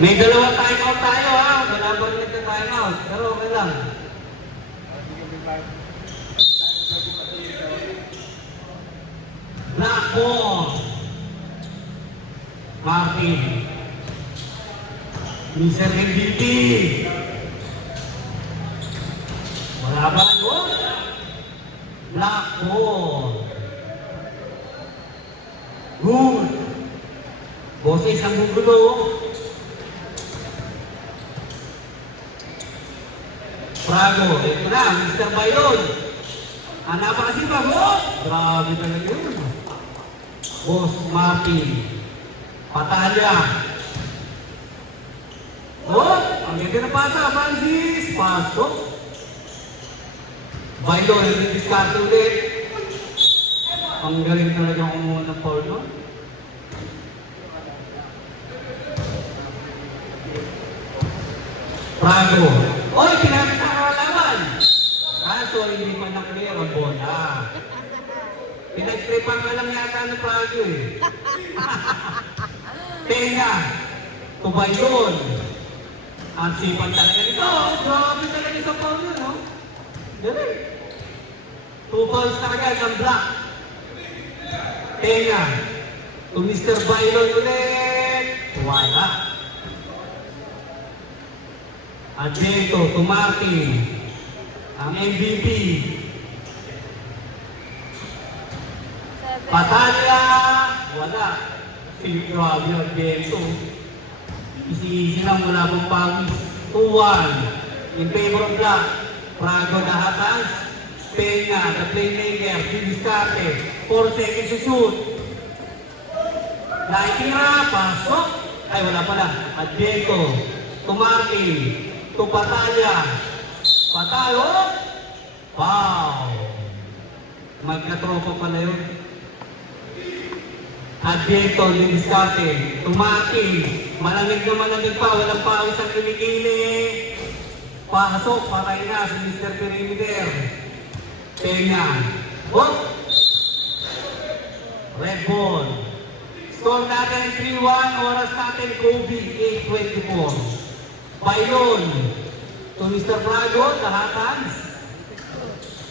May dalawa time out tayo ha. Wala pa rin nagka-time out. Pero okay lang. Black ball. Martin. Mr. MVP. Wala ba? Black ball. Good. Boses ang gugulo. Prago. Ito na, Mr. Bayon. Napakasip ba? Grabe talaga yun. Boss Martin. Patalya. Ang ganda na pasa. Francis. Pasok. Bayon. Discard ulit. Ang galing talaga kung muna ng foul mo. Prago. Oy, pinasok ang kalaban. Kaso hindi pa na-clear ang bola. Pinag-tripan ka lang yata ng Prago eh. Tenga. Tubayon. Ang sipan talaga nito. Grabe talaga sa foul yun, no? Dali. 2 fouls talaga ng black. Tenga. To Mr. Bailon ulit. Wala. Adjento, to Martin. Ang MVP. Patalya. Wala. Grabe yung Adjento. Easy-easy lang, wala pong pawis. 2-1. In favor of black. Prago na hatans. Peña, the playmaker, Diviscarte, 4 seconds to shoot. Naitira, pasok. Ay, wala pala. Adjento, to Martin, to Patalya. Patalo. Wow. Magkatropa pala yun. Adjento, Diviscarte, to Martin. Malamig na malamig pa, walang pawis ang kilikili. Pasok, patay na si Mr. Perimeter. Peña. Red ball. Score natin 3-1. Oras natin Kobe 8:24. Bayon. To Mr. Prago. Lahatans.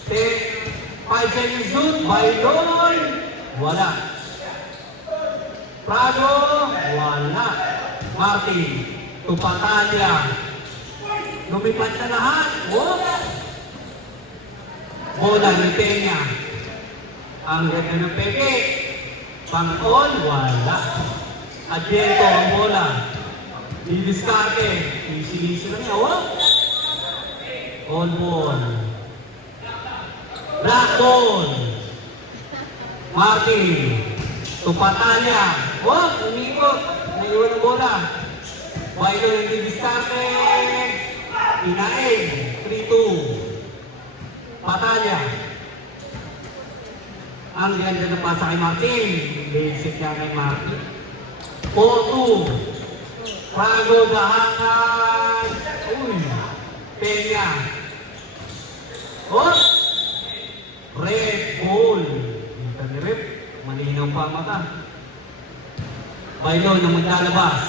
5 seconds shoot. Bayon. Wala. Prago. Wala. Martin. To Patalya. Lumipat na lahat. Bola ni Peña. Ang ganda ng Pepe. Pang-on, wala. Adjento ang bola. Diviscarte. Easy-easy lang niya. On ball. Black ball. Martin. To Patalya. Umikot. Naiwan ang bola. Bailo ng Diviscarte. Inaig. 3-2. Patalya. Ang ganda na pasa kay Martin. Basic niya kay Martin. 4-2. Prago dahakan. Peña. Red ball. Ito ni Rip. Malinaw pa ang mata. Bailon na maglalabas.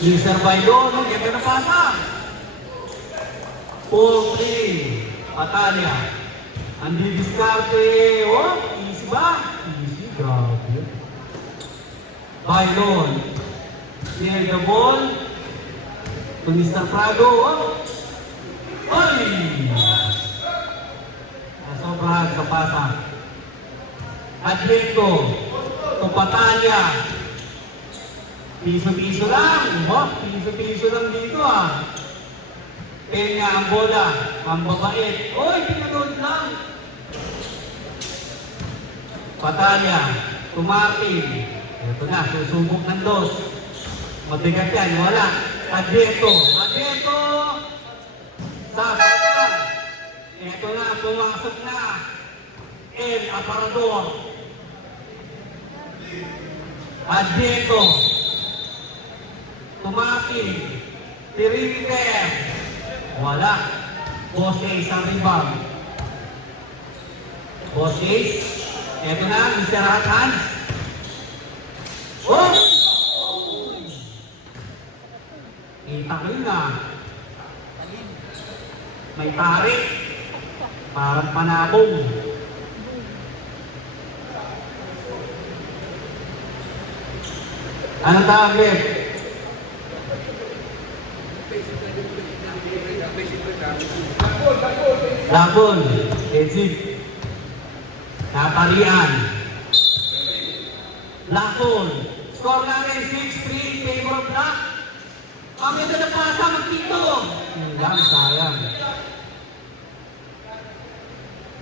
Mr. Bailon. Ang ganda na pasa. 4-3. Patalya. Ang Diviscarte. Easy ba? Easy. Grabe. Bailon. Clear the ball. To Mr. Prago. Nasobrahan sa pasa. Adjento. To Patalya. Piso-piso lang. Piso-piso lang dito Peña ang bola. Ang babait. Pinanood lang. Patalya. To Martin. Ito na, susubok ng dos. Mabigat yan. Wala. Adjento. Sa pata. Ito na, pumasok na. El Aparador. Adjento. To Martin. Perimeter. Wala. Boss Ace ang rebound. Boss Ace. Eto na, Mr. Hot Hands. May tarik. Parang panabong. Anong tawag, Greg? Labon. Exit. Natalian. Labon. Score natin 6-3 in favor of Black. Ang ganda na pasa, magkito. Sayang.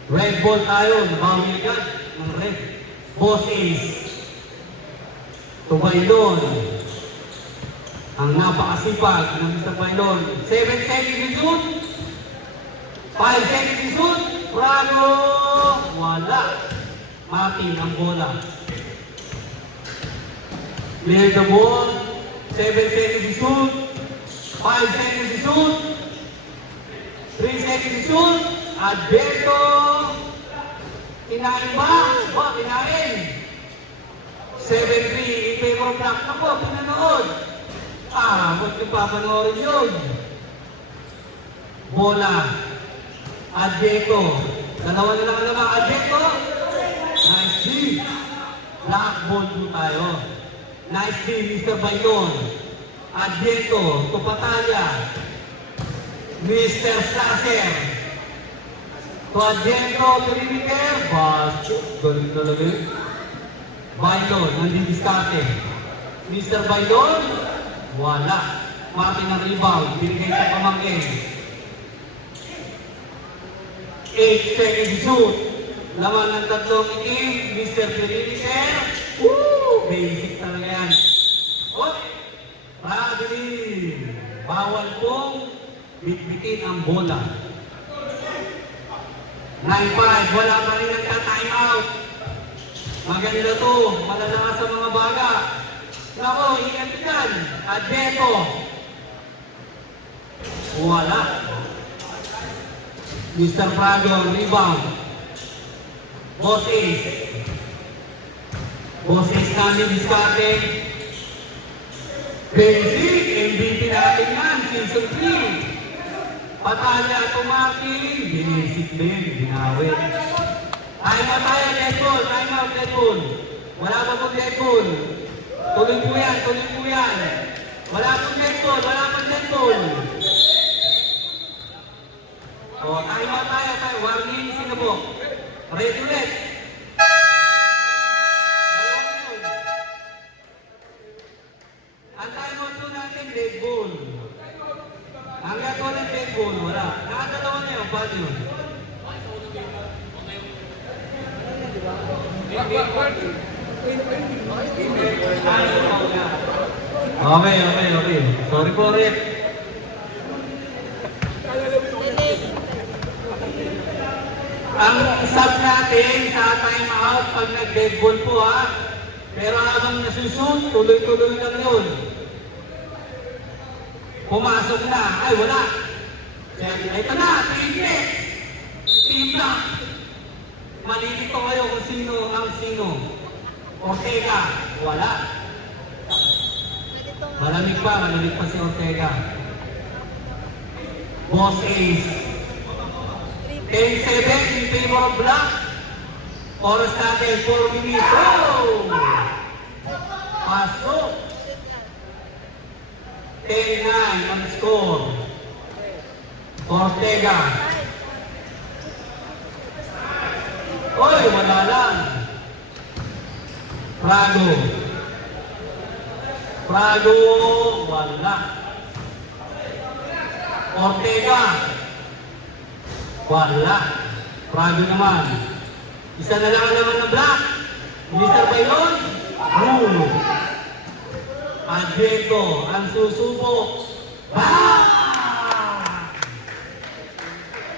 Red ball tayo. Nabawi agad ng red. Boss Ace. Tubaylon. Ang napakasipag ng Mr. Baylon. 7 seconds in shoot. 5 seconds in shoot. Prado. Wala. Martin ang bola. Clear the ball. 7 seconds in shoot. 5 seconds in shoot. 3 seconds in shoot. Alberto. Kinain ba? Kinain. 7-3 in favor of Black. Ako, pinanood. Huwag niyo papanoorin yun. Bola. Alberto. Dalawa na lang naman. Alberto. Nice D. Black ball po tayo. Nice D, Mr. Baylon. Alberto. Tupataya. Mr. Slasher. To Alberto. Perimeter. Basket. Galing talaga yun. Baylon. Nandidiskarte. Mr. Baylon. Wala. Martin ang rebound. Binigay sa pamangkin. 8 seconds shoot. Laman ng tatlong itim. Mr. Perimeter. Woo! Basic talaga yan. Traveling. Bawal pong bitbitin ang bola. 9-5. Wala pa rin nagka-time out. Maganda to. Malalakas sa mga baga. Nako, ingat yan. Alberto. Wala. Mr. Prado, rebound. Boss Ace. Boss Ace namin diskarte. Basic, MVP natin yan, season 3. Pataya tumaki, basic din, binawit. Time out tayo, Deadpool. Time out, Deadpool. Wala pa pong Deadpool. Tuloy po yan, tuloy po yan. Wala pong Deadpool, wala pong Deadpool. Time out tayo. Warning, sino po? Ready ulit. Ang time out po natin, Deadpool. Hanggang po ng Deadpool, wala. Nakadalawa na yun, paano yun? Okay. Sorry po, Rick. Ang sub natin sa time out pag nag-dead ball po ha. Pero habang nasusut, tuloy-tuloy lang yun. Pumasok na. Ay, wala. Ito na, triplets. Team block. Malilito kayo kung sino ang sino. Ortega, wala. Malamig pa si Ortega. Boss Ace. 10-7 in favor of Black. Oras natin, 4 minutes. Oh! Pasok. 10-9 ang score. Ortega. Oy, wala lang. Prado, wala. Ortega, wala. Prado naman. Isa na lang naman ng Black. Mr. Baylon, Bruno. Alberto, ang susubok. Bang!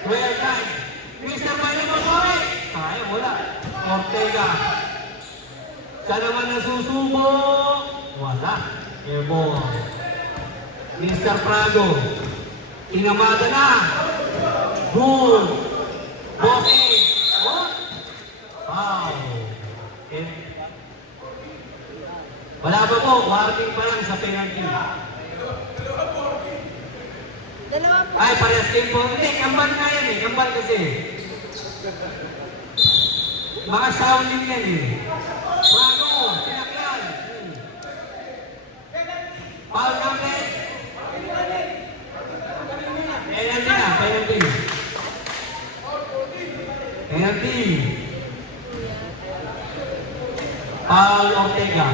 12-9. Mr. Baylon, magpapit. Sayang, wala. Ortega. Siya naman nasusubok. Wala. Ebo. Mr. Prado. Inamada na. Good. Bossing. What? Wow. Wala pa po. Warning pa lang sa penalty. Ay, parehas game po. Hindi, kambal nga yan eh. Kambal kasi. Mga Shaolin yan eh. Bago, sinakyan. Foul counted. Penalty na, penalty. Penalty. Paul Ortega.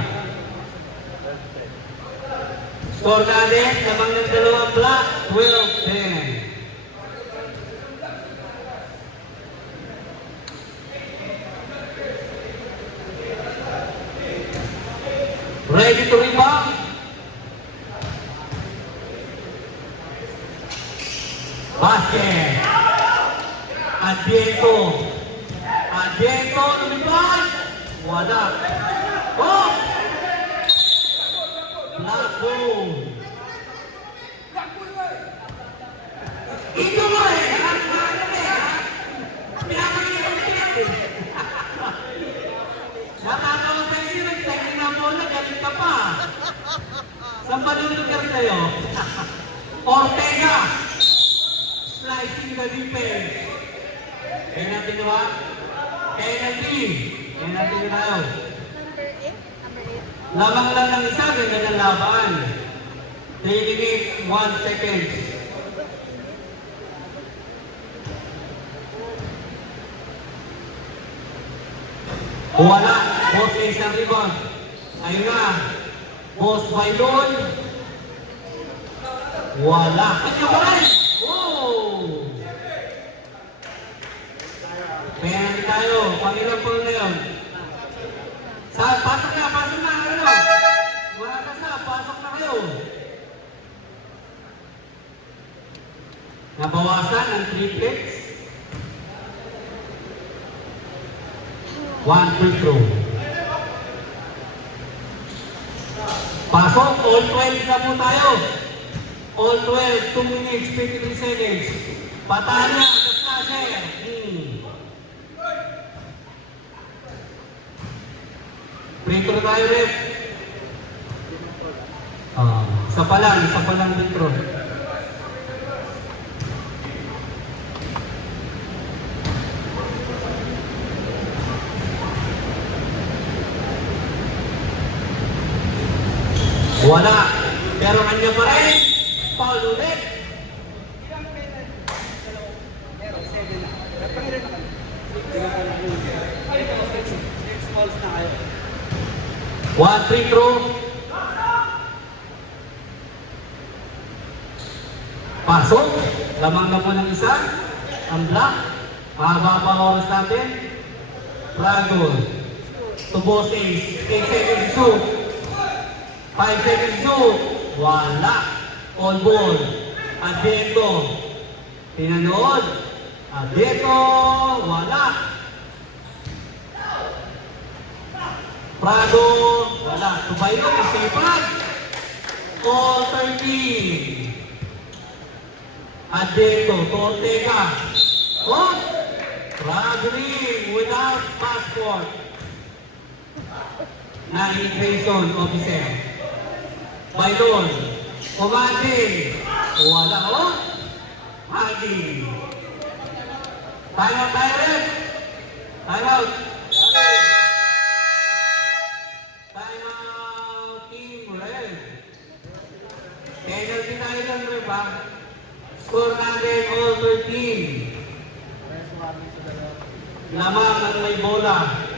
Score natin, lamang ng dalawang block, 12-10. Ready to rebound. Basket. Adiento. Adiento, lumipad. Wala. Oh! Black goal. Ito mo eh. Nakakawa sa iyo, nag-second na bola, galit ka pa. Saan pa lugar sa'yo? Ortega. Slicing the defense. Penalty na ba? Penalty. Penalty na tayo. Lamang lang ng isa, ganda ng laban. 3 minutes, 1 second. Wala. Boss Ace ang rebound. Ayun na. Boss Bailon. Wala. Kanya ko rin. Oh! Penalty tayo. Pangilang po na yun. Pasok na. Ano? Wala ka sa. Pasok na kayo. Nabawasan ang triplets. 1 free throw. Pasok, all 12 na po tayo. All 12, 2 minutes, 53 seconds. Patanya, the slasher. Free throw tayo rin. Isa pa lang free throw. Wala. Pero kanya pa rin. Paul ulit. Meron, 7 na. Pangilan na kami. 6 balls na kayo. 1 free throw. Pasok. Lamang na po ng isa. Ang block. Mahaba pa ang oras natin. Dragon. To boss Ace. 8 seconds to shoot. 5 seconds to shoot. Wala. On ball. Adiento. Pinanood. Adiento. Wala. Prado. Wala. Tubayo. Isipan. All 13. Adiento. Tortega. Oh. Traveling without passport. Na immigration officer. Bailon. Commanding. Wala ko. Maging. Time out tayo rin. Time out. Time out. Team Red. Penalty tayo lang rin ba? Score natin all 13. Lamang ang may bola.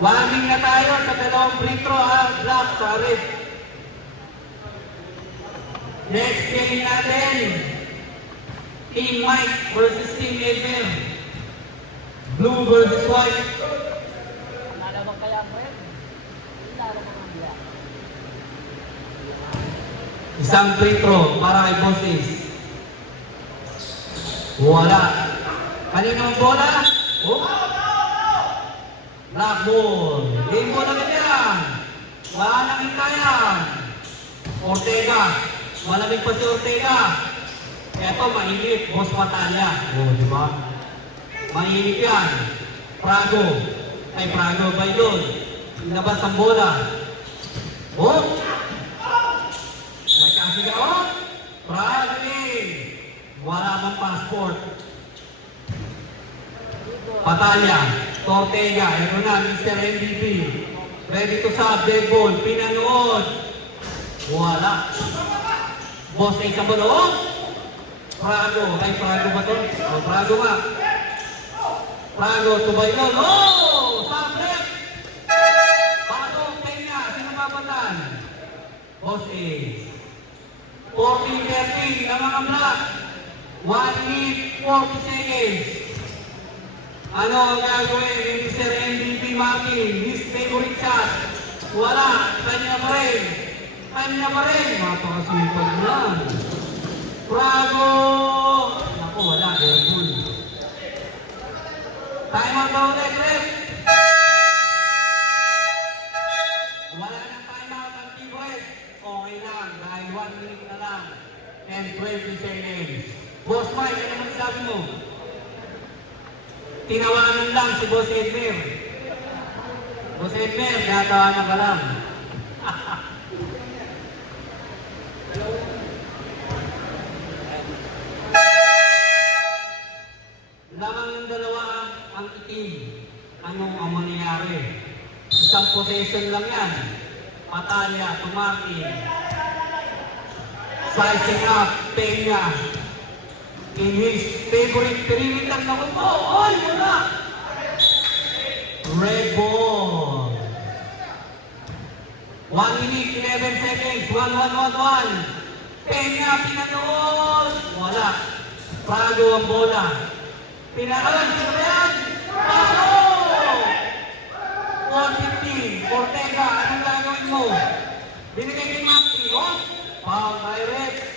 Warning na tayo sa dalawang free throw block sa red. Next game natin, Team Mike versus Team Edmer. Blue versus white. Nalaman kaya ang red? Nalaman ang black. Isang free throw para kay Bosses. Wala. Kanino ang bola? Oh. Black ball. Game ball na ganyan. Wala nang hintayan. Ortega. Malamig pa si Ortega. Eto, mainit. Boss Batalla. Oh, di ba? Mainit yan. Prago. Ay, Prago. Bailon. Inabas ang bola. Oh! Nagkasigaw. Traveling. Wala bang passport. Patalya. Tortega. Ito na, Mr. MVP. Ready to sub, dead ball. Pinanood. Wala. Boss ay sa balong. Prago. Ay, Prago ba to? O, Prago ba? Prago, tubaylon. Oh! Sublet! Pasok, Peña. Sino mapatan? Boss A. 14-13 na mga black. 1 minute, 40 seconds. Ano ang gagawin ni Mr. MVP Martin? His favorite shot. Wala. Kanya pa rin. Kanya pa rin. Mapakasipag lang. Prago! Naku, wala. Airborne. Time out daw ulit, ref. Wala nang time out ang team ref. Okay lang. Dahil 1 minute na lang. And 20 seconds. Boss Mike, ano naman sabi mo? Tinawanan lang si Boss Edmer. Boss Edmer, natawanan ka lang. Lamang ng dalawa ang itim. Anong ang mangyayari? Isang possession lang yan. Patalya, Tumakin. Sizing up, Peña. In his favorite perimeter na ko. Oy, wala! Red ball. 1 minute, 11 seconds. 1-1-1-1. Peña, pinanood. Wala. Prago ang bola. Pinanood, sino yan? Prago! 1-15. Ortega, anong gagawin mo? Binigay kay Maki. Oh, foul by red.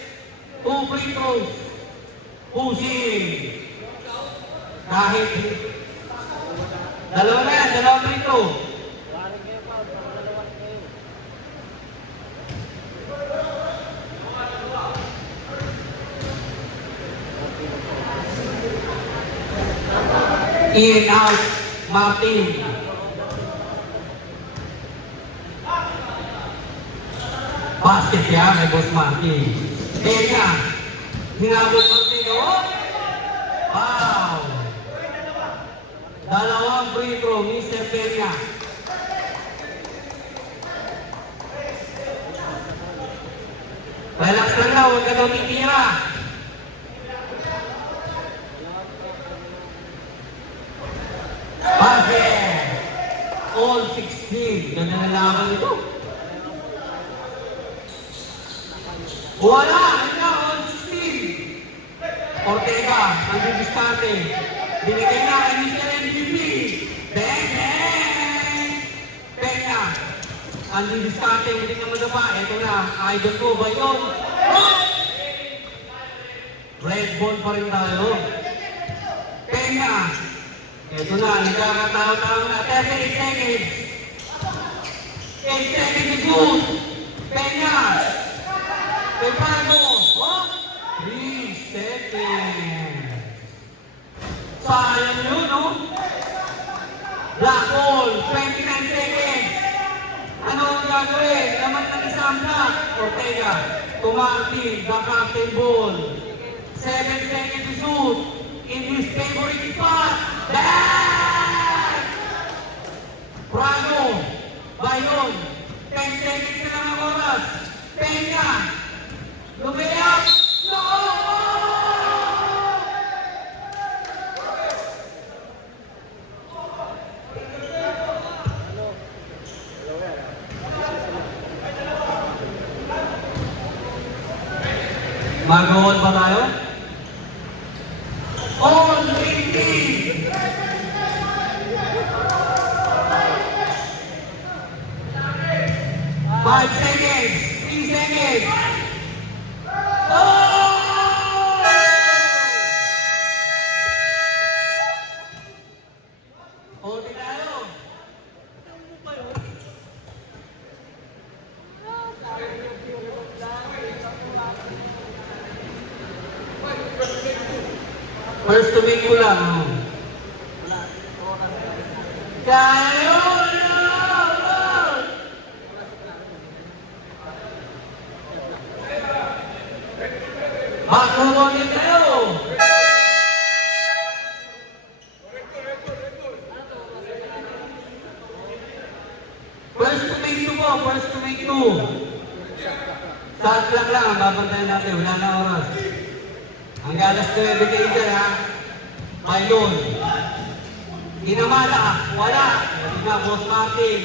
2 free throws. Pushing. Kahit dalawa na yan, dalawang free throw. Waring kayo pa, dalawang kayo. In out, Martin. Basket yan, may Boss Martin. Teka, hinabot Martin, oh! Wow! Dalawang free throw, Mr. Peña. Relax lang na, huwag ka daw titira. Basket! All 16. Ganda na laban ito. Wala! Wala! All 16. Ortega, ang bibiskate. Binigay na kay Mr. MVP. Bang! Bang! Peña. Ang bibiskate, hindi ka madapa. Ito na, idol ko ba yun? Oh! Red ball pa rin tayo. Peña. Ito na, nagkakatawa-tawa na. 38 seconds. 8 seconds to shoot. Peña. Pepago. Oh? 3 seconds. Sayang yun, no? Black hole. 29 seconds. Ano ang gagawin? Naman ng isang black. Ortega. Tumartin. The captain ball. 7 seconds to shoot. In his favorite spot. Bang! Prago. Bayon. 10 seconds na lang ang oras. Peña. Lumayap. No! Mag-on ba tayo? All 18! 5 seconds! 3 seconds! Oh! Odi tayo! First to make ko lang. Oh. Kaya Backrow ulit kayo. First to make two po, first to make two. Shot clock lang, ang babantayan natin, wala na oras. Ang galas 9 kayo dyan ha. Pailon. Ginamala, wala. Hindi na, Boss Martin.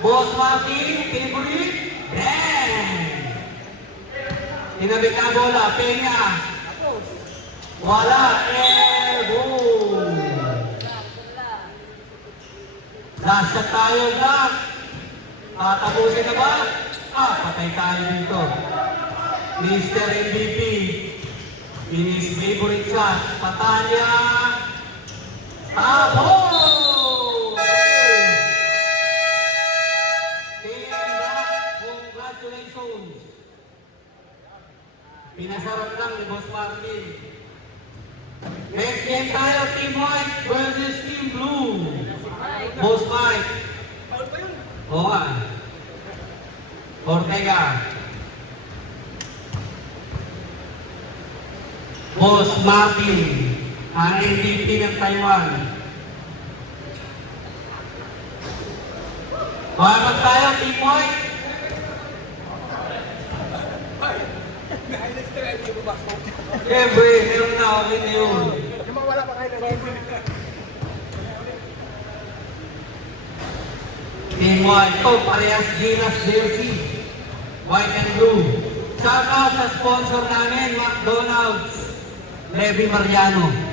Boss Martin, favorite. Bang! Tinabit na bola, Peña. Wala, boom! Last shot tayo, Black. Tatapusin na ba? Patay tayo dito. Mr. MVP. In his favorite shot, Patanya. Tapo! Team Black, congratulations. Pinasarap lang ni Boss Martin. Next game tayo, Team White versus Team Blue. Boss Mike. Oo nga. Ortega. Boss Martin, ang MVP ng Taiwan. Bago tayo, Team White. Siyempre, meron na ako rin yun. Team White, parehas Gilas jersey. White and blue. Shout out sa sponsor namin, McDonald's. Levi Mariano.